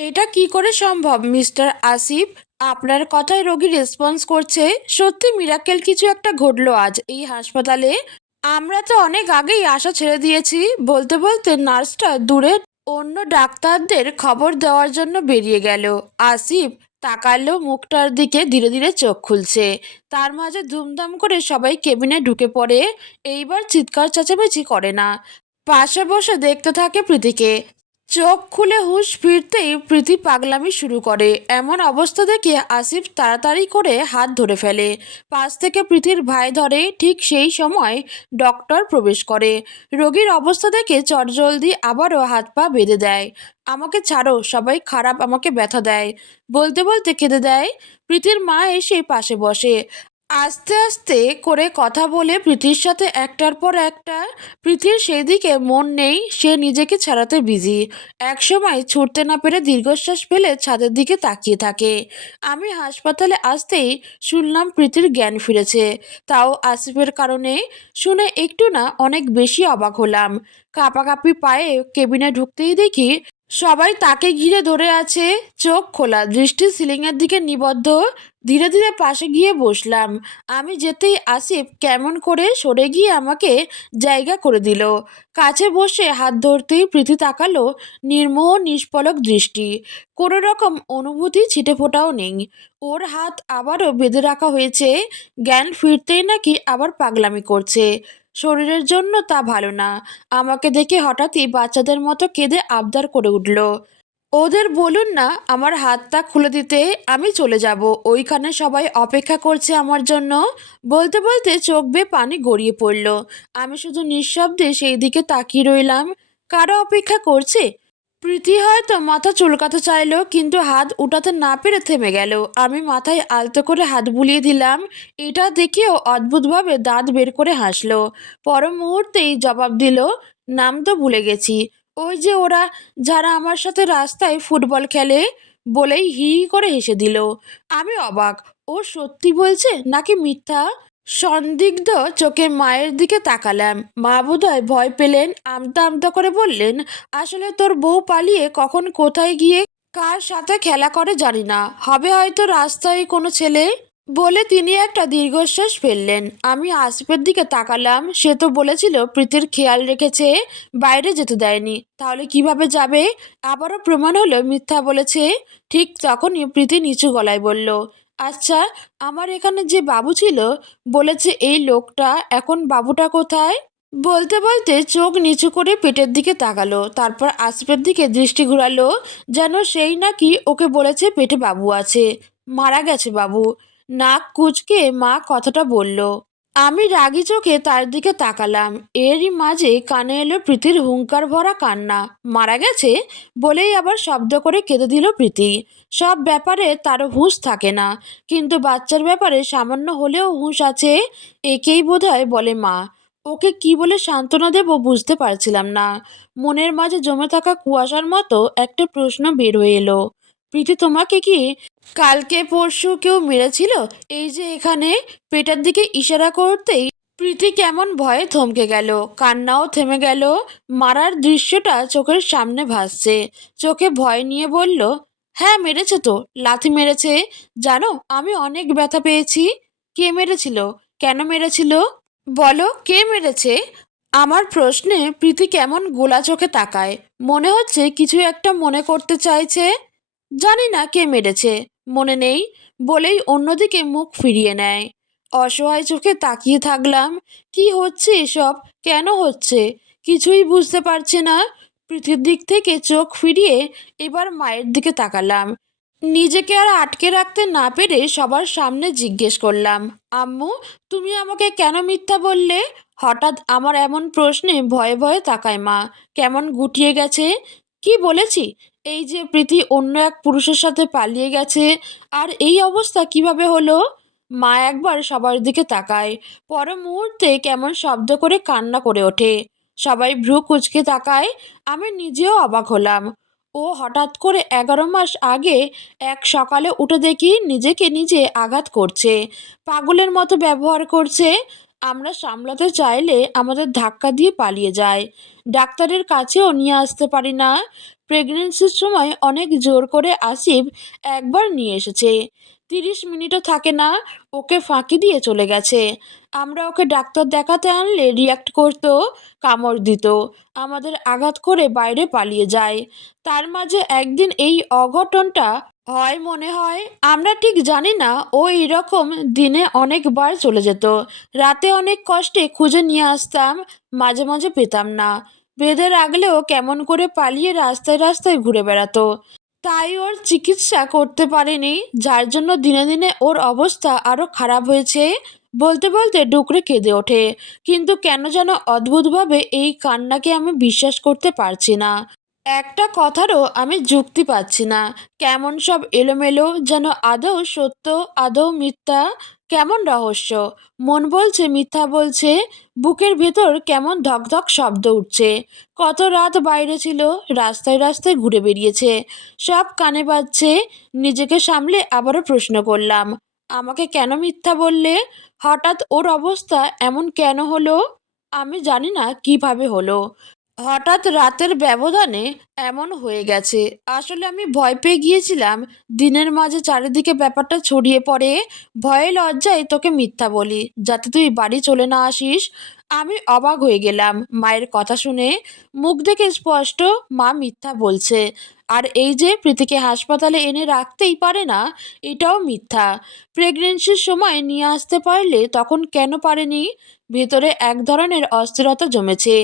এটা কি করে সম্ভব মিস্টার আসিফ? আপনার কথায় রোগী রেসপন্স করছে। সত্যি মিরাকেল কিছু একটা ঘটলো আজ এই হাসপাতালে। আমরা তো অনেক আগেই আশা ছেড়ে দিয়েছি। বলতে বলতে নার্সটা দূরে অন্য ডাক্তারদের খবর দেওয়ার জন্য বেরিয়ে গেল। আসিফ তাকালো মুখটার দিকে, ধীরে ধীরে চোখ খুলছে। তার মাঝে ধুমধাম করে সবাই কেবিনে ঢুকে পড়ে। এইবার চিৎকার চেঁচামেচি করে না, পাশে বসে দেখতে থাকে প্রীতিকে। চোখ খুলে হুঁশ ফিরতেই প্রীতি পাগলামি শুরু করে। এমন অবস্থা দেখে আসিফ তাড়াতাড়ি করে হাত ধরে ফেলে। পাশ থেকে প্রীতির ভাই ধরে। ঠিক সেই সময় ডক্টর প্রবেশ করে। রোগীর অবস্থা দেখে চটজলদি আবারও হাত পা বেঁধে দেয়। আমাকে ছাড়ো, সবাই খারাপ, আমাকে ব্যথা দেয়। বলতে বলতে কেঁদে দেয়। প্রীতির মা এসে পাশে বসে। আস্তে আস্তে করে কথা বলে প্রীতির সাথে একটার পর একটা। প্রীতির সেই দিকে মন নেই, সে নিজেকে ছাড়াতে বিজি। একসময় ছুটতে না পেরে দীর্ঘশ্বাস ফেলে ছাদের দিকে তাকিয়ে থাকে। আমি হাসপাতালে আসতেই শুনলাম প্রীতির জ্ঞান ফিরেছে, তাও আসিফের কারণে। শুনে একটু না অনেক বেশি অবাক হলাম। কাঁপাকাঁপি পায়ে কেবিনে ঢুকতেই দেখি সবাই তাকে ঘিরে ধরে আছে। চোখ খোলা, দৃষ্টি সিলিংয়ের দিকে নিবদ্ধ। ধীরে ধীরে পাশে গিয়ে বসলাম। আমি যেতেই আসিফ কেমন করে সরে গিয়ে আমাকে জায়গা করে দিল। কাছে বসে হাত ধরতেই প্রীতি তাকালো, নির্মোহ নিষ্পলক দৃষ্টি। কোনো রকম অনুভূতি ছিটেফোঁটাও নেই। ওর হাত আবারও বেঁধে রাখা হয়েছে। জ্ঞান ফিরতেই নাকি আবার পাগলামি করছে। শরীরের জন্য তা ভালো না। আমাকে দেখে হঠাৎই বাচ্চাদের মতো কেঁদে আবদার করে উঠল, ওদের বলুন না আমার হাতটা খুলে দিতে, আমি চলে যাব, ওইখানে সবাই অপেক্ষা করছে আমার জন্য। বলতে বলতে চোখ বেয়ে পানি গড়িয়ে পড়ল। আমি শুধু নিঃশব্দে সেই দিকে তাকিয়ে রইলাম। কারো অপেক্ষা করছে? প্রীতি হয়তো মাথা চুলকাতে চাইলো, কিন্তু হাত উঠাতে না পেরে থেমে গেল। আমি মাথায় আলতো করে হাত বুলিয়ে দিলাম। এটা দেখেও অদ্ভুতভাবে দাঁত বের করে হাসলো। পর মুহূর্তেই জবাব দিল, নাম তো ভুলে গেছি। ওই যে ওরা, যারা আমার সাথে রাস্তায় ফুটবল খেলে। বলেই হি হি করে হেসে দিল। আমি অবাক, ও সত্যি বলছে নাকি মিথ্যা? সন্দিগ্ধ চোখে মায়ের দিকে তাকালাম। মা বোধহয় ভয় পেলেন, আমতা আমতা করে বললেন, আসলে তোর বউ পালিয়ে কখন কোথায় গিয়ে কার সাথে খেলা করে জানি না, হবে হয়তো রাস্তায় কোনো ছেলে। বলে তিনি একটা দীর্ঘশ্বাস ফেললেন। আমি আসিফের দিকে তাকালাম। সে তো বলেছিল প্রীতির খেয়াল রেখেছে, বাইরে যেতে দেয়নি, তাহলে কিভাবে যাবে? আবারও প্রমাণ হলো মিথ্যা বলেছে। ঠিক তখনই প্রীতি নিচু গলায় বলল, আচ্ছা, আমার এখানে যে বাবু ছিল, বলেছে এই লোকটা, এখন বাবুটা কোথায়? বলতে বলতে চোখ নিচু করে পেটের দিকে তাকালো, তারপর আসিফের দিকে দৃষ্টি ঘুরালো, যেন সেই নাকি ওকে বলেছে পেটে বাবু আছে। মারা গেছে বাবু। নাক কুঁচকে মা কথাটা বলল। আমি রাগী চোখে তার দিকে তাকালাম। এরই মাঝে কানে এলো প্রীতির হুংকার ভরা কান্না। মারা গেছে বলেই আবার শব্দ করে কেঁদে দিল প্রীতি। সব ব্যাপারে তারও হুঁশ থাকে না, কিন্তু বাচ্চার ব্যাপারে সামান্য হলেও হুঁশ আছে। একেই বোধহয় বলে মা। ওকে কি বলে সান্ত্বনা দেব বুঝতে পারছিলাম না। মনের মাঝে জমে থাকা কুয়াশার মতো একটা প্রশ্ন বের হয়ে এলো, প্রীতি তোমাকে কি কালকে পরশু কেউ মেরেছিল? এই যে এখানে। পেটার দিকে ইশারা করতেই প্রীতি কেমন ভয়ে থমকে গেল, কান্নাও থেমে গেল। মারার দৃশ্যটা চোখের সামনে ভাসছে। চোখে ভয় নিয়ে বলল, হ্যাঁ মেরেছে তো, লাথি মেরেছে। জানো আমি অনেক ব্যথা পেয়েছি। কে মেরেছিল? কেন মেরেছিল? বলো কে মেরেছে? আমার প্রশ্নে প্রীতি কেমন গোলা চোখে তাকায়। মনে হচ্ছে কিছু একটা মনে করতে চাইছে। জানি না কে মেরেছে, মনে নেই বলেই অন্যদিকে মুখ ফিরিয়ে নেয়। অসহায় চোখে তাকিয়ে থাকলাম। কি হচ্ছে এসব? কেন হচ্ছে? কিছুই বুঝতে পারছি না। পৃথিবীর দিক থেকে চোখ ফিরিয়ে এবার মায়ের দিকে তাকালাম। নিজেকে আর আটকে রাখতে না পেরে সবার সামনে জিজ্ঞেস করলাম, আম্মু, তুমি আমাকে কেন মিথ্যা বললে? হঠাৎ আমার এমন প্রশ্নে ভয়ে ভয়ে তাকায় মা। কেমন গুটিয়ে গেছে। কি বলেছি? এই যে প্রীতি অন্য এক পুরুষের সাথে পালিয়ে গেছে, আর এই অবস্থা কিভাবে হলো? মা একবার সবার দিকে তাকায়, পর মুহূর্তে কেমন শব্দ করে কান্না করে ওঠে। সবাই ভ্রু কুঁচকে তাকায়। আমি নিজেও অবাক হলাম। ও হঠাৎ করে 11 মাস আগে এক সকালে উঠে দেখি নিজেকে নিজে আঘাত করছে, পাগলের মতো ব্যবহার করছে। আমরা সামলাতে চাইলে আমাদের ধাক্কা দিয়ে পালিয়ে যায়। ডাক্তারের কাছেও নিয়ে আসতে পারি না। প্রেগনেন্সির সময় অনেক জোর করে আসিফ একবার নিয়ে এসেছে, 30 মিনিটও থাকে না, ওকে ফাঁকি দিয়ে চলে গেছে। আমরা ওকে ডাক্তার দেখাতে আনলে রিয়াক্ট করতো, কামড় দিত, আমাদের আঘাত করে বাইরে পালিয়ে যায়। তার মাঝে একদিন এই অঘটনটা হয় মনে হয়। আমরা ঠিক জানি না, ও এরকম দিনে অনেকবার চলে যেত। রাতে অনেক কষ্টে খুঁজে নিয়ে আসতাম, মাঝে মাঝে পেতাম না। বেঁধে রাখলেও কেমন করে পালিয়ে রাস্তায় রাস্তায় ঘুরে বেড়াতো। তাই ওর চিকিৎসা করতে পারেনি, যার জন্য দিনে দিনে ওর অবস্থা আরো খারাপ হয়েছে। বলতে বলতে ডুকরে কেঁদে ওঠে। কিন্তু কেন যেন অদ্ভুতভাবে এই কান্নাকে আমি বিশ্বাস করতে পারছি না। একটা কথারও আমি যুক্তি পাচ্ছি না। কেমন সব এলোমেলো, যেন আদৌ সত্য, আদৌ মিথ্যা। কেমন রহস্য। মন বলছে মিথ্যা বলছে, বুকের ভেতর কেমন ধকধক শব্দ উঠছে। কত রাত বাইরে ছিল, রাস্তায় রাস্তায় ঘুরে বেরিয়েছে, সব কানে বাজছে। নিজেকে সামলে আবারও প্রশ্ন করলাম, আমাকে কেন মিথ্যা বললে? হঠাৎ ওর অবস্থা এমন কেন হলো? আমি জানি না কিভাবে হলো। হঠাৎ রাতের ব্যবধানে এমন হয়ে গেছে। আসলে আমি ভয় পেয়ে গিয়েছিলাম। দিনের মাঝে চারিদিকে ব্যাপারটা ছড়িয়ে পড়ে। ভয়ে লজ্জায় তোকে মিথ্যা বলি, যাতে তুই বাড়ি চলে না আসিস। আমি অবাক হয়ে গেলাম মায়ের কথা শুনে। মুখ দেখে স্পষ্ট মা মিথ্যা বলছে। আর এই যে প্রীতিকে হাসপাতালে এনে রাখতেই পারে না, এটাও মিথ্যা। প্রেগনেন্সির সময় নিয়ে আসতে পারলে তখন কেন পারেনি? ভেতরে এক ধরনের অস্থিরতা জমেছে।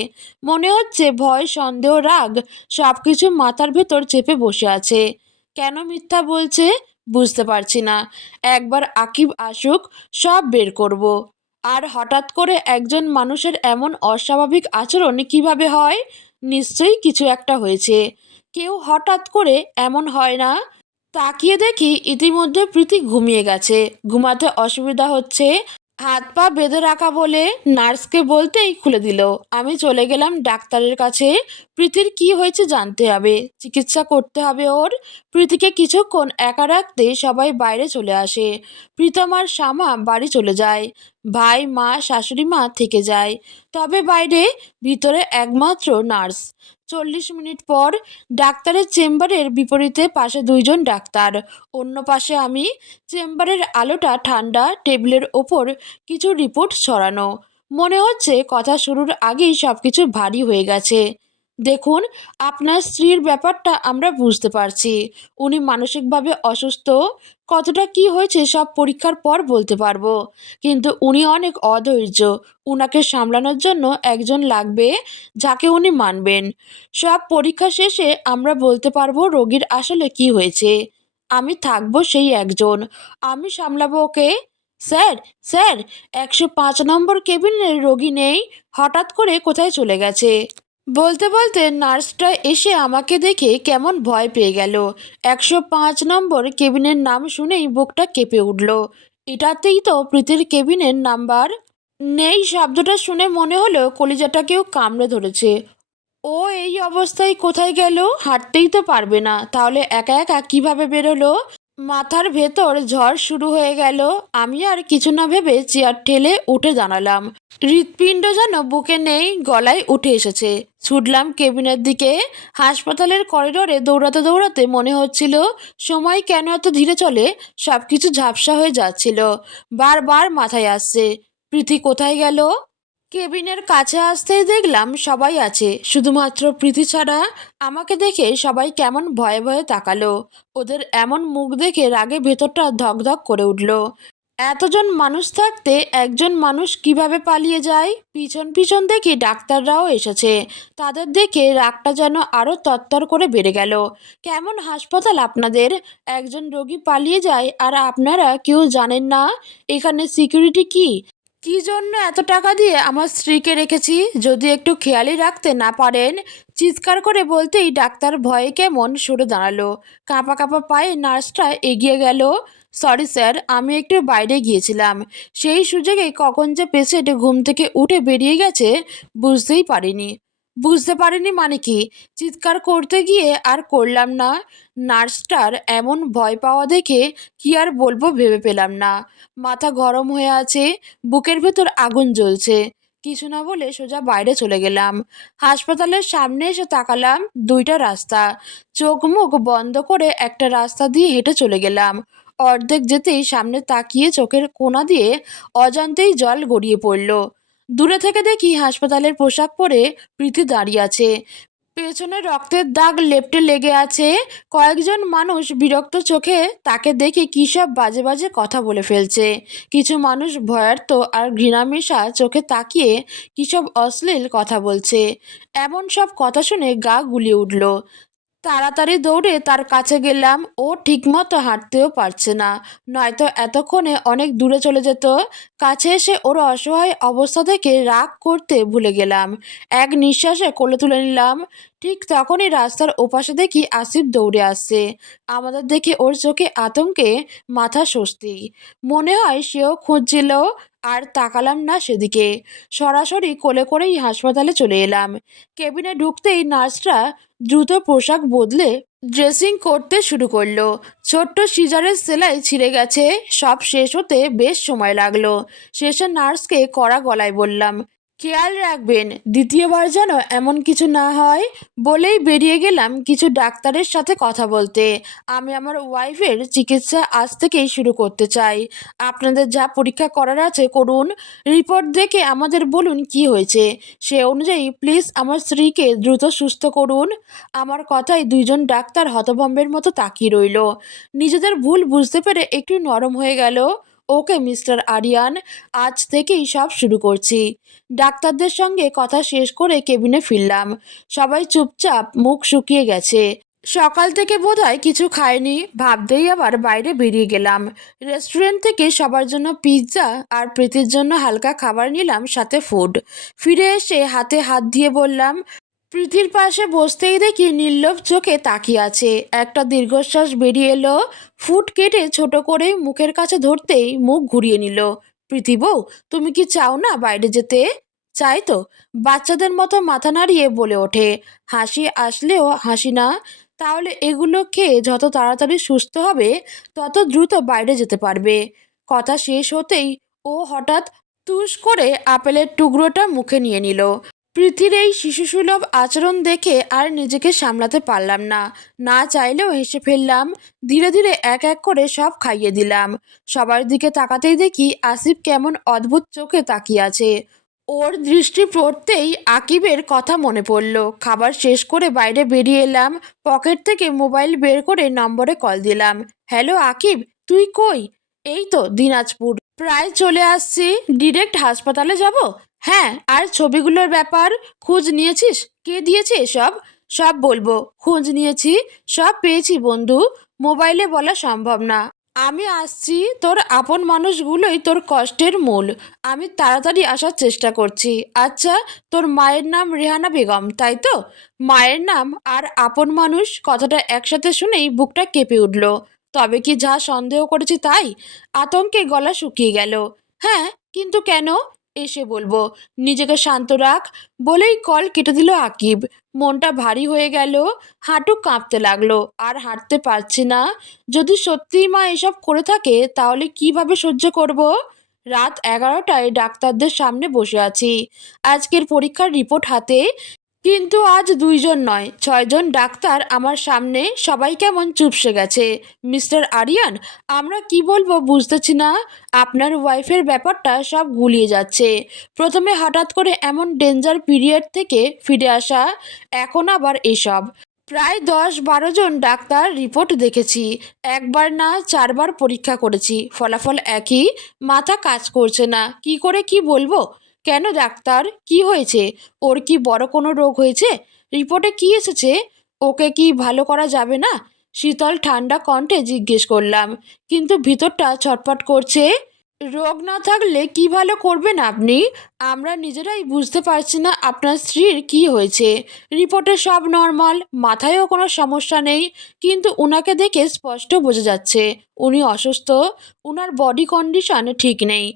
মনে হচ্ছে ভয়, সন্দেহ, রাগ সবকিছু মাথার ভেতর চেপে বসে আছে। কেন মিথ্যা বলছে বুঝতে পারছি না। একবার আকিব আসুক, সব বের করব। আর হঠাৎ করে একজন মানুষের এমন অস্বাভাবিক আচরণ কিভাবে হয়? নিশ্চয়ই কিছু একটা হয়েছে। কেউ হঠাৎ করে এমন হয় না। তাকিয়ে দেখি ইতিমধ্যে প্রীতি ঘুমিয়ে গেছে। ঘুমাতে অসুবিধা হচ্ছে, হাত পা বেঁধে রাখা বলে নার্সকে বলতেই খুলে দিল। আমি চলে গেলাম ডাক্তারের কাছে। প্রীতির কি হয়েছে জানতে হবে, চিকিৎসা করতে হবে ওর। প্রীতিকে কিছুক্ষণ একা রাখতে সবাই বাইরে চলে আসে। প্রীতম আর শ্যামা বাড়ি চলে যায়। ভাই, মা, শাশুড়ি মা থেকে যায়। তবে বাইরে, ভিতরে একমাত্র নার্স। 40 মিনিট পর ডাক্তারের চেম্বারের বিপরীতে পাশে দুইজন ডাক্তার, অন্য পাশে আমি। চেম্বারের আলোটা ঠান্ডা, টেবিলের ওপর কিছু রিপোর্ট ছড়ানো। মনে হচ্ছে কথা শুরুর আগেই সবকিছু ভারী হয়ে গেছে। দেখুন, আপনার স্ত্রীর ব্যাপারটা আমরা বুঝতে পারছি। উনি মানসিকভাবে অসুস্থ। কতটা কি হয়েছে সব পরীক্ষার পর বলতে পারবো। কিন্তু উনি অনেক অধৈর্য। উনাকে সামলানোর জন্য একজন লাগবে, যাকে উনি মানবেন। সব পরীক্ষা শেষে আমরা বলতে পারবো রোগীর আসলে কি হয়েছে। আমি থাকবো সেই একজন। আমি সামলাবো ওকে। স্যার, স্যার, 105 নম্বর কেবিনের রোগী নেই, হঠাৎ করে কোথায় চলে গেছে। বলতে বলতে নার্সটা এসে আমাকে দেখে কেমন ভয় পেয়ে গেল। 105 নম্বর কেবিনের নাম শুনেই বুকটা কেঁপে উঠল। এটাতেই তো প্রীতির কেবিনের নাম্বার। নেই শব্দটা শুনে মনে হলো কলিজাটা কেউ কামড়ে ধরেছে। ও এই অবস্থায় কোথায় গেল? হাঁটতেই তো পারবে না, তাহলে একা একা কিভাবে বেরোলো? মাথার ভেতর ঝড় শুরু হয়ে গেল। আমি আর কিছু না ভেবে চেয়ার ঠেলে উঠে দাঁড়ালাম। হৃৎপিণ্ড যেন বুকে নেই, গলায় উঠে এসেছে। ছুটলাম কেবিনের দিকে। হাসপাতালের করিডোরে দৌড়াতে দৌড়াতে মনে হচ্ছিল সময় কেন এত ধীরে চলে। সবকিছু ঝাপসা হয়ে যাচ্ছিল। বারবার মাথায় আসছে, প্রীতি কোথায় গেল? কেবিনের কাছে আসতেই দেখলাম সবাই আছে, শুধুমাত্র প্রীতি ছাড়া। আমাকে দেখে সবাই কেমন ভয়ে ভয়ে তাকালো। ওদের এমন মুখ দেখে রাগে ভেতরটা ধকধক করে উঠল। এতজন মানুষ থাকতে একজন মানুষ কিভাবে পালিয়ে যায়? পিছন পিছন দেখি ডাক্তাররাও এসেছে। তাদের দেখে রাগটা যেন আরো তত্তর করে বেড়ে গেল। কেমন হাসপাতাল আপনাদের? একজন রোগী পালিয়ে যায় আর আপনারা কেউ জানেন না এখানে সিকিউরিটি কি? কি জন্য এত টাকা দিয়ে আমার স্ত্রীকে রেখেছি, যদি একটু খেয়ালই রাখতে না পারেন? চিৎকার করে বলতেই ডাক্তার ভয়ে কেমন সরে দাঁড়ালো। কাঁপা কাঁপা পায়ে নার্সটা এগিয়ে গেল। সরি স্যার, আমি একটু বাইরে গিয়েছিলাম। সেই সুযোগে কখন যে পেশেন্ট ঘুম থেকে উঠে বেরিয়ে গেছে বুঝতেই পারিনি। বুঝতে পারিনি মানে কি? চিৎকার করতে গিয়ে আর করলাম না। নার্সটার এমন ভয় পাওয়া দেখে কি আর বলবো ভেবে পেলাম না। মাথা গরম হয়ে আছে, বুকের ভেতর আগুন জ্বলছে। কিছু না বলে সোজা বাইরে চলে গেলাম। হাসপাতালের সামনে এসে তাকালাম, দুইটা রাস্তা। চোখ মুখ বন্ধ করে একটা রাস্তা দিয়ে হেঁটে চলে গেলাম। অর্ধেক যেতেই সামনে তাকিয়ে চোখের কোনা দিয়ে অজান্তেই জল গড়িয়ে পড়ল। দূরে থেকে দেখি হাসপাতালের পোশাক পরে প্রীতি দাঁড়িয়ে আছে। পেছনে রক্তের দাগ লেপ্টে লেগে আছে। কয়েকজন মানুষ বিরক্ত চোখে তাকে দেখে কী সব বাজে বাজে কথা বলে ফেলছে। কিছু মানুষ ভয়ার্ত আর ঘৃণামেশা চোখে তাকিয়ে কী সব অশ্লীল কথা বলছে। এমন সব কথা শুনে গা গুলিয়ে উঠল। তাড়াতাড়ি দৌড়ে তার কাছে গেলাম। ও ঠিকমতো হাঁটতেও পারছে না, নয়তো এতক্ষণে অনেক দূরে চলে যেত। কাছে এসে ওর অসহায় অবস্থা থেকে রাগ করতে ভুলে গেলাম। এক নিঃশ্বাসে কোলে তুলে নিলাম। ঠিক তখনই রাস্তার ওপাশে দেখি আসিফ দৌড়ে আসছে। আমাদের দেখে ওর চোখে আতঙ্কে মাথা স্বস্তি, মনে হয় সেও খুঁজছিল। আর তাকালাম না সেদিকে, সরাসরি কোলে করেই হাসপাতালে চলে এলাম। কেবিনে ঢুকতেই নার্সরা দ্রুত পোশাক বদলে ড্রেসিং করতে শুরু করলো। ছোট্ট সিজারের সেলাই ছিঁড়ে গেছে। সব শেষ হতে বেশ সময় লাগলো। শেষে নার্সকে কড়া গলায় বললাম, খেয়াল রাখবেন দ্বিতীয়বার যেন এমন কিছু না হয়। বলেই বেরিয়ে গেলাম কিছু ডাক্তারের সাথে কথা বলতে। আমি আমার ওয়াইফের চিকিৎসা আজ থেকেই শুরু করতে চাই। আপনাদের যা পরীক্ষা করার আছে করুন। রিপোর্ট দেখে আমাদের বলুন কি হয়েছে। সে অনুযায়ী প্লিজ আমার স্ত্রীকে দ্রুত সুস্থ করুন। আমার কথায় দুইজন ডাক্তার হতভম্বের মতো তাকিয়ে রইল। নিজেদের ভুল বুঝতে পেরে একটু নরম হয়ে গেল। ওকে মিস্টার আরিয়ান, আজ থেকেই সব শুরু করছি। ডাক্তারদের সঙ্গে কথা শেষ করে কেবিনে ফিরলাম। সবাই চুপচাপ, মুখ শুকিয়ে গেছে। সকাল থেকে বোধহয় কিছু খায়নি ভাবতেই আবার বাইরে বেরিয়ে গেলাম। রেস্টুরেন্ট থেকে সবার জন্য পিৎজা আর প্রীতির জন্য হালকা খাবার নিলাম, সাথে ফুড। ফিরে এসে হাতে হাত দিয়ে বললাম, প্রীতির পাশে বসতেই দেখি নির্লোভ চোখে তাকিয়ে আছে। একটা দীর্ঘশ্বাস বেরিয়ে এলো। ফুড কেটে ছোট করে মুখের কাছে ধরতেই মুখ ঘুরিয়ে নিল। প্রীতি বউ, তুমি কি চাও না বাইরে যেতে? চাই তো, বাচ্চাদের মতো মাথা নাড়িয়ে বলে ওঠে। হাসি আসলেও হাসি না। তাহলে এগুলো খেয়ে যত তাড়াতাড়ি সুস্থ হবে তত দ্রুত বাইরে যেতে পারবে। কথা শেষ হতেই ও হঠাৎ তুস করে আপেলের টুকরোটা মুখে নিয়ে নিল। পৃথির এই শিশুসুলভ আচরণ দেখে আর নিজেকে সামলাতে পারলাম না। না চাইলেও হেসে ফেললাম। ধীরে ধীরে এক এক করে সব খাইয়ে দিলাম। সবার দিকে তাকাতেই দেখি আসিফ কেমন অদ্ভুত চোখে তাকিয়ে আছে। ওর দৃষ্টি পড়তেই আকিবের কথা মনে পড়ল। খাবার শেষ করে বাইরে বেরিয়ে এলাম। পকেট থেকে মোবাইল বের করে নম্বরে কল দিলাম। হ্যালো আকিব, তুই কই? এই তো দিনাজপুর, প্রায় চলে আসছি। ডিরেক্ট হাসপাতালে যাব? হ্যাঁ, আর ছবিগুলোর ব্যাপার খোঁজ নিয়েছিস? কে দিয়েছে এসব? সব বলবো। খোঁজ নিয়েছি, সব পেয়েছি বন্ধু। মোবাইলে বলা সম্ভব না। আমি আসছি, তোর আপন মানুষগুলোই তোর কষ্টের মূল। আমি তাড়াতাড়ি আসার চেষ্টা করছি। আচ্ছা, তোর মায়ের নাম রেহানা বেগম, তাই তো? মায়ের নাম আর আপন মানুষ কথাটা একসাথে শুনেই বুকটা কেঁপে উঠল। তবে কি যা সন্দেহ করেছি তাই? আতঙ্কে গলা শুকিয়ে গেল। হ্যাঁ, কিন্তু কেন? এসে বলবো। নিজেকে শান্ত রাখ। বলেই কল কেটে দিল আকিব। মনটা ভারী হয়ে গেল। হাঁটু কাঁপতে লাগলো। আর হাঁটতে পারছি না। যদি সত্যিই মা এসব করে থাকে তাহলে কিভাবে সহ্য করব? রাত 11টায় ডাক্তারদের সামনে বসে আছি। আজকের পরীক্ষার রিপোর্ট হাতে। কিন্তু আজ দুইজন নয়, 6জন ডাক্তার আমার সামনে। সবাই কেমন চুপসে গেছে। মিস্টার আরিয়ান, আমরা কি বলবো বুঝতেছি না। আপনার ওয়াইফের ব্যাপারটা সব গুলিয়ে যাচ্ছে। প্রথমে হঠাৎ করে এমন ডেঞ্জার পিরিয়ড থেকে ফিরে আসা, এখন আবার এসব। প্রায় 10-12 জন ডাক্তার রিপোর্ট দেখেছি। একবার না 4বার পরীক্ষা করেছি, ফলাফল একই। মাথা কাজ করছে না, কি করে কি বলবো। কেন ডাক্তার, কি হয়েছে? ওর কি বড় কোনো রোগ হয়েছে? রিপোর্টে কি এসেছে? ওকে কি ভালো করা যাবে না? শীতল ঠান্ডা কণ্ঠে জিজ্ঞেস করলাম, কিন্তু ভিতরটা ছটফট করছে। রোগ না থাকলে কি ভালো করবেন আপনি? আমরা নিজেরাই বুঝতে পারছি না আপনার স্ত্রীর কি হয়েছে। রিপোর্টে সব নর্মাল, মাথায়ও কোনো সমস্যা নেই। কিন্তু উনাকে দেখে স্পষ্ট বোঝা যাচ্ছে উনি অসুস্থ। উনার বডি কন্ডিশন ঠিক নেই।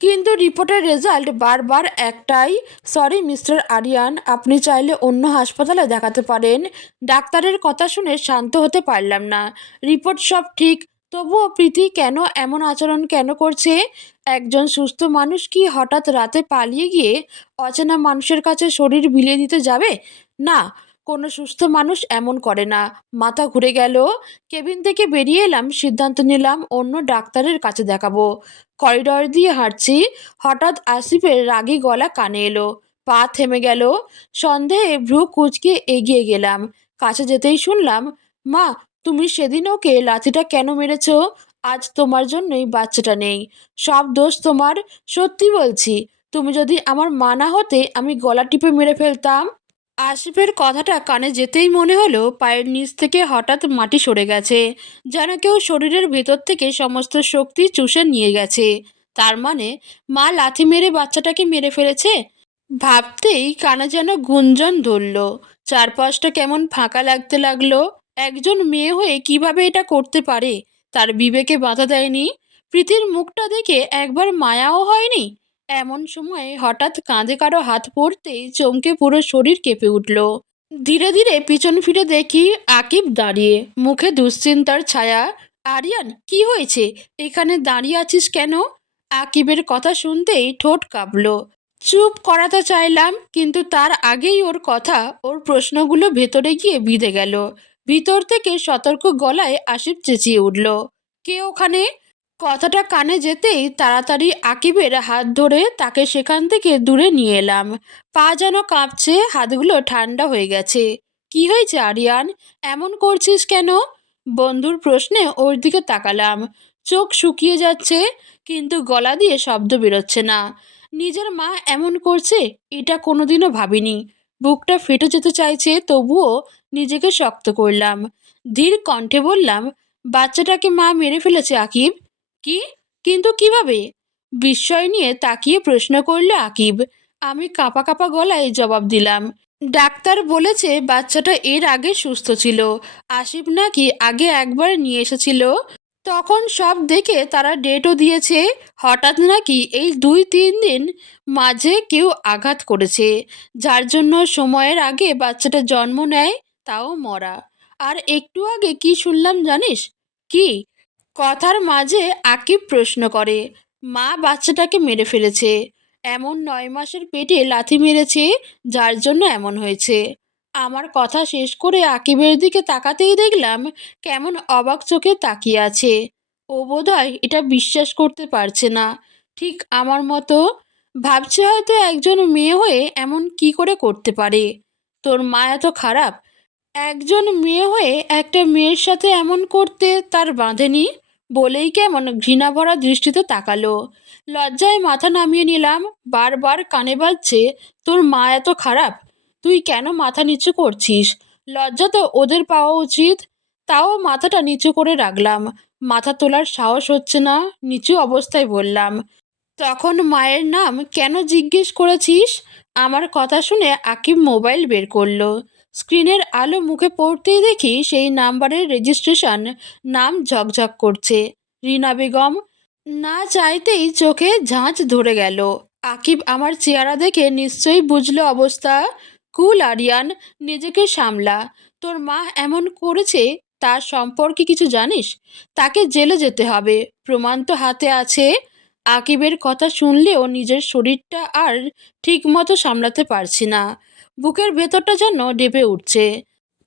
কিন্তু রিপোর্টের রেজাল্ট বারবার একটাই, সরি মিস্টার আরিয়ান, আপনি চাইলে অন্য হাসপাতালে দেখাতে পারেন। ডাক্তারের কথা শুনে শান্ত হতে পারলাম না। রিপোর্ট সব ঠিক, তবুও প্রীতি কেন এমন আচরণ কেন করছে? একজন সুস্থ মানুষ কি হঠাৎ রাতে পালিয়ে গিয়ে অচেনা মানুষের কাছে শরীর বিলিয়ে দিতে যাবে? না, কোনো সুস্থ মানুষ এমন করে না। মাথা ঘুরে গেল। কেবিন থেকে বেরিয়ে এলাম, সিদ্ধান্ত নিলাম অন্য ডাক্তারের কাছে দেখাবো। করিডর দিয়ে হাঁটছি, হঠাৎ আসিফের রাগী গলা কানে এলো। পা থেমে গেল। সন্দেহে ভ্রু কুঁচকে এগিয়ে গেলাম। কাছে যেতেই শুনলাম, মা, তুমি সেদিন ওকে লাথিটা কেন মেরেছ? আজ তোমার জন্যই বাচ্চাটা নেই। সব দোষ তোমার। সত্যি বলছি, তুমি যদি আমার মা না হতে আমি গলা টিপে মেরে ফেলতাম। আসিফের কথাটা কানে যেতেই মনে হলো পায়ের নিচ থেকে হঠাৎ মাটি সরে গেছে, যেন কেউ শরীরের ভেতর থেকে সমস্ত শক্তি চুষে নিয়ে গেছে। তার মানে মা লাথি মেরে বাচ্চাটাকে মেরে ফেলেছে? ভাবতেই কানে যেন গুঞ্জন ধরল। চারপাশটা কেমন ফাঁকা লাগতে লাগলো। একজন মেয়ে হয়ে কিভাবে এটা করতে পারে? তার বিবেকে বাধা দেয়নি? প্রীতির মুখটা দেখে একবার মায়াও হয়নি? এমন সময় হঠাৎ কাঁধে কারো হাত পড়তেই চমকে পুরো শরীর কেঁপে উঠল। ধীরে ধীরে পিছন ফিরে দেখি আকিব দাঁড়িয়ে, মুখে দুশ্চিন্তার ছায়া। আরিয়ান, কি হয়েছে? এখানে দাঁড়িয়ে আছিস কেন? আকিবের কথা শুনতেই ঠোঁট কাঁপল। চুপ করাতে চাইলাম, কিন্তু তার আগেই ওর কথা, ওর প্রশ্নগুলো ভেতরে গিয়ে বিঁধে গেল। ভিতর থেকে সতর্ক গলায় আসিফ চেঁচিয়ে উঠল, কে ওখানে? কথাটা কানে যেতেই তাড়াতাড়ি আকিবের হাত ধরে তাকে সেখান থেকে দূরে নিয়ে এলাম। পা যেন কাঁপছে, হাতগুলো ঠান্ডা হয়ে গেছে। কি হয়েছে আরিয়ান? এমন করছিস কেন? বন্ধুর প্রশ্নে ওর দিকে তাকালাম। চোখ শুকিয়ে যাচ্ছে, কিন্তু গলা দিয়ে শব্দ বেরোচ্ছে না। নিজের মা এমন করছে এটা কোনোদিনও ভাবিনি। বুকটা ফেটে যেতে চাইছে, তবুও নিজেকে শক্ত করলাম। ধীর কণ্ঠে বললাম, বাচ্চাটাকে মা মেরে ফেলেছে আকিব। কি? কিন্তু কিভাবে? বিস্ময় নিয়ে তাকিয়ে প্রশ্ন করল আকিব। আমি কাঁপা কাঁপা গলায় জবাব দিলাম, ডাক্তার বলেছে বাচ্চাটা এর আগে সুস্থ ছিল। আসিফ নাকি আগে একবার নিয়ে এসেছিল, তখন সব দেখে তারা ডেটও দিয়েছে। হঠাৎ নাকি এই 2-3 দিন মাঝে কেউ আঘাত করেছে, যার জন্য সময়ের আগে বাচ্চাটা জন্ম নেয়, তাও মরা। আর একটু আগে কি শুনলাম জানিস? কি? কথার মাঝে আকিব প্রশ্ন করে, মা বাচ্চাটাকে মেরে ফেলেছে। এমন 9 মাসের পেটে লাথি মেরেছে, যার জন্য এমন হয়েছে। আমার কথা শেষ করে আকিবের দিকে তাকাতেই দেখলাম কেমন অবাক চোখে তাকিয়ে আছে। ও বোধহয় এটা বিশ্বাস করতে পারছে না, ঠিক আমার মতো। ভাবছে হয়তো একজন মেয়ে হয়ে এমন কি করে করতে পারে। তোর মা এত খারাপ? একজন মেয়ে হয়ে একটা মেয়ের সাথে এমন করতে তার বাঁধেনি? বলেই কেমন ঘৃণা ভরা দৃষ্টিতে তাকালো। লজ্জায় মাথা নামিয়ে নিলাম। বারবার কানে বাজছে, তোর মা এত খারাপ? তুই কেন মাথা নিচু করছিস? লজ্জা তো ওদের পাওয়া উচিত। তাও মাথাটা নিচু করে রাখলাম। মাথা তোলার সাহস হচ্ছে না, নিচু অবস্থায় বললাম, তখন মায়ের নাম কেন জিজ্ঞেস করেছিস? আমার কথা শুনে আকিব মোবাইল বের করলো। স্ক্রিনের আলো মুখে পড়তেই দেখি সেই নাম্বারের রেজিস্ট্রেশন, নাম ঝকঝক করছে, রিনা বেগম। না চাইতেই চোখে ঝাঁঝ ধরে গেল। আকিব আমার চেহারা দেখে নিশ্চয়ই বুঝলো অবস্থা। কুল আরিয়ান, নিজেকে সামলা। তোর মা এমন করেছে, তার সম্পর্কে কিছু জানিস? তাকে জেলে যেতে হবে, প্রমাণ তো হাতে আছে। আকিবের কথা শুনলেও নিজের শরীরটা আর ঠিকমতো সামলাতে পারছি না। বুকের ভেতরটা যেন ডেবে উঠছে।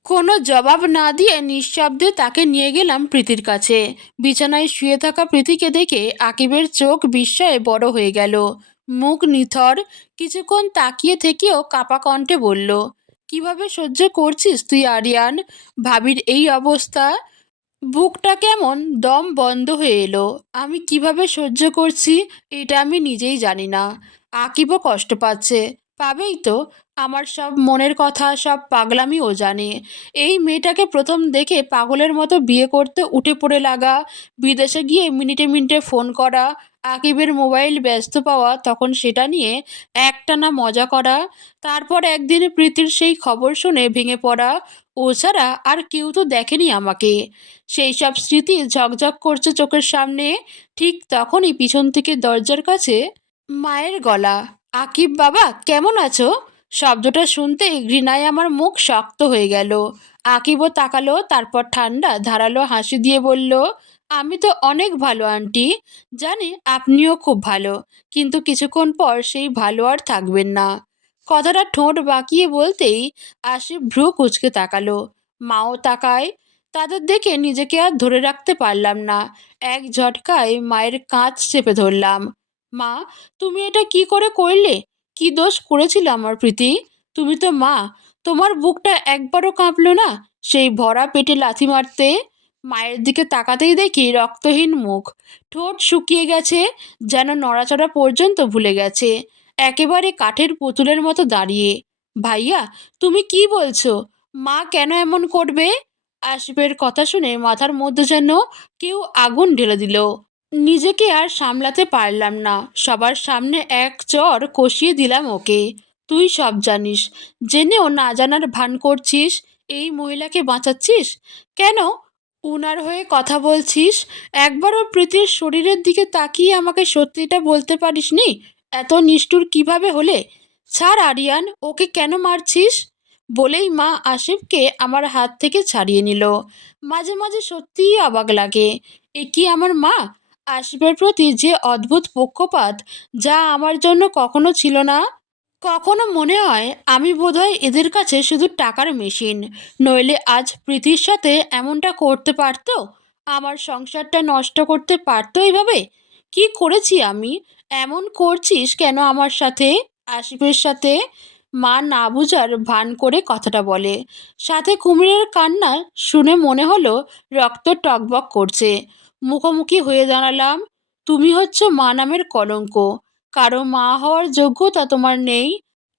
কোনো জবাব না দিয়ে নিঃশব্দে তাকে নিয়ে গেলাম প্রীতির কাছে। বিছানায় শুয়ে থাকা প্রীতিকে দেখে আকিবের চোখ বিস্ময়ে বড় হয়ে গেল। মুখ নিথর। কিছুক্ষণ তাকিয়ে থেকেও কাপা কণ্ঠে বলল, কিভাবে সহ্য করছিস তুই আরিয়ান? ভাবির এই অবস্থা। বুকটা কেমন দম বন্ধ হয়ে এলো। আমি কিভাবে সহ্য করছি এটা আমি নিজেই জানি না। আকিবও কষ্ট পাচ্ছে, পাবেই তো। আমার সব মনের কথা, সব পাগলামি ও জানে। এই মেয়েটাকে প্রথম দেখে পাগলের মতো বিয়ে করতে উঠে পড়ে লাগা, বিদেশে গিয়ে মিনিটে মিনিটে ফোন করা, আকিবের মোবাইল ব্যস্ত পাওয়া, তখন সেটা নিয়ে একটানা মজা করা। তারপর একদিন প্রীতির সেই খবর শুনে ভেঙে পড়া। ও ছাড়া আর কেউ তো দেখেনি আমাকে। সেই সব স্মৃতি ঝকঝক করছে চোখের সামনে। ঠিক তখনই পিছন থেকে দরজার কাছে মায়ের গলা, আকিব বাবা কেমন আছো? শব্দটা শুনতেই ঘৃণায় আমার মুখ শক্ত হয়ে গেল। আকিবও তাকালো, তারপর ঠান্ডা ধারালো হাসি দিয়ে বলল, আমি তো অনেক ভালো আন্টি। জানি আপনিও খুব ভালো। কিন্তু কিছুক্ষণ পর সেই ভালো আর থাকবেন না। কথাটা ঠোঁট বাঁকিয়ে বলতেই আশিফ ভ্রু কুঁচকে তাকালো। মাও তাকায়। তাদের দেখে নিজেকে আর ধরে রাখতে পারলাম না। এক ঝটকায় মায়ের কাঁধ চেপে ধরলাম। মা, তুমি এটা কি করে করলে? কি দোষ করেছিল আমার প্রীতি? তুমি তো মা। তোমার বুকটা একবারও কাঁপলো না সেই ভরা পেটে লাথি মারতে? মায়ের দিকে তাকাতেই দেখি রক্তহীন মুখ, ঠোঁট শুকিয়ে গেছে, যেন নড়াচড়া পর্যন্ত ভুলে গেছে, একেবারে কাঠের পুতুলের মতো দাঁড়িয়ে। ভাইয়া, তুমি কি বলছো? মা কেন এমন করবে? আসিফের কথা শুনে মাথার মধ্যে যেন কেউ আগুন ঢেলে দিল। নিজেকে আর সামলাতে পারলাম না। সবার সামনে এক চড় কষিয়ে দিলাম ওকে। তুই সব জানিস, জেনেও না জানার ভান করছিস, এই মহিলাকে বাঁচাচ্ছিস কেন? উনার হয়ে কথা বলছিস? একবারও প্রীতির শরীরের দিকে তাকিয়ে আমাকে সত্যিটা বলতে পারিসনি? এত নিষ্ঠুর কিভাবে হলে? ছাড় আরিয়ান, ওকে কেন মারছিস? বলেই মা আসিফকে আমার হাত থেকে ছাড়িয়ে নিল। মাঝে মাঝে সত্যিই অবাক লাগে, এ কি আমার মা? আসিফের প্রতি যে অদ্ভুত পক্ষপাত, যা আমার জন্য কখনো ছিল না। কখনো মনে হয় আমি বোধহয় এদের কাছে শুধু টাকার মেশিন, নইলে আজ প্রীতির সাথে এমনটা করতে পারতো? আমার সংসারটা নষ্ট করতে পারতো এইভাবে? কি করেছি আমি? এমন করছিস কেন আমার সাথে, আসিফের সাথে? মা না বুঝার ভান করে কথাটা বলে। সাথে কুমিরের কান্না শুনে মনে হলো রক্ত টকবক করছে। মুখোমুখি হয়ে দাঁড়ালাম। তুমি হচ্ছ মা নামের কলঙ্ক। কারো মা হওয়ার যোগ্যতা তোমার নেই।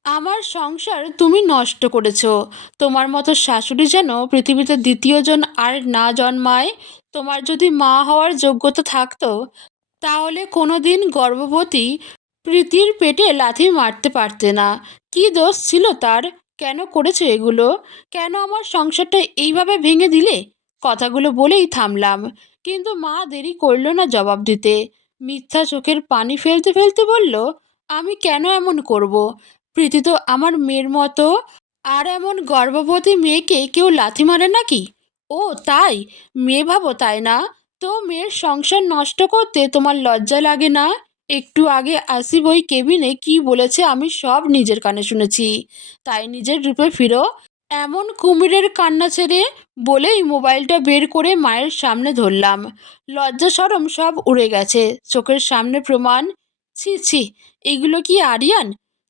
আমার সংসার তুমি নষ্ট করেছো। তোমার মতো শাশুড়ি যেন পৃথিবীতে দ্বিতীয়জন আর না জন্মায়। তোমার যদি মা হওয়ার যোগ্যতা থাকতো, তাহলে কোনোদিন গর্ভবতী প্রীতির পেটে লাথি মারতে পারতে না। কি দোষ ছিল তার? কেন করেছো এগুলো? কেন আমার সংসারটা এইভাবে ভেঙে দিলে? কথাগুলো বলেই থামলাম, কিন্তু মা দেরি করলো না জবাব দিতে। মিথ্যা চোখের পানি ফেলতে ফেলতে বলল, আমি কেন এমন করব? প্রীতি তো আমার মেয়ের মতো। আর এমন গর্ভবতী মেয়েকে কেউ লাথি মারে নাকি? ও তাই? মেয়ে ভাবো তাই না? তো মেয়ের সংসার নষ্ট করতে তোমার লজ্জা লাগে না? একটু আগে আসিফ ওই কেবিনে কি বলেছে আমি সব নিজের কানে শুনেছি। তাই নিজের রূপে ফিরো। এমন কুমিরের কান্না ছেড়ে। বলেই মোবাইলটা বের করে মায়ের সামনে ধরলাম। লজ্জা শরম সব উড়ে গেছে, চোখের সামনে প্রমাণ। ছি ছি, এগুলো কি আরিয়ান?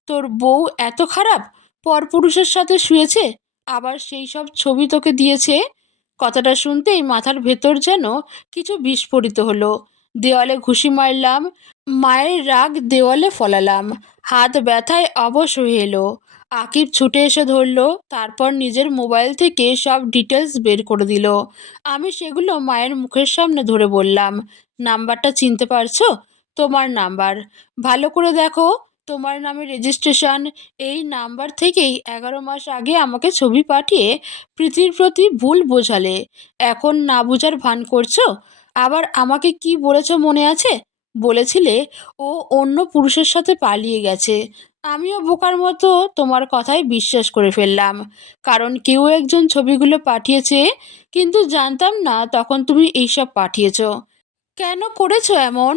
তোর বউ এত খারাপ? পরপুরুষের সাথে শুয়েছে, আবার সেই সব ছবি তোকে দিয়েছে? কথাটা শুনতেই মাথার ভেতর যেন কিছু বিস্ফোরিত হলো। দেওয়ালে ঘুষি মারলাম। মায়ের রাগ দেওয়ালে ফলালাম। হাত ব্যথায় অবশ হয়ে এলো। আকিব ছুটে এসে ধরল। তারপর নিজের মোবাইল থেকে সব ডিটেলস বের করে দিল। আমি সেগুলো মায়ের মুখের সামনে ধরে বললাম, নাম্বারটা চিনতে পারছো? তোমার নাম্বার। ভালো করে দেখো, তোমার নামে রেজিস্ট্রেশন। এই নাম্বার থেকেই 11 মাস আগে আমাকে ছবি পাঠিয়ে প্রীতির প্রতি ভুল বোঝালে। এখন না বুঝার ভান করছো? আবার আমাকে কি বলেছো মনে আছে? বলেছিলে ও অন্য পুরুষের সাথে পালিয়ে গেছে। আমিও বোকার মতো তোমার কথায় বিশ্বাস করে ফেললাম, কারণ কেউ একজন ছবিগুলো পাঠিয়েছে। কিন্তু জানতাম না তখন তুমি এইসব পাঠিয়েছো। কেন করেছো এমন?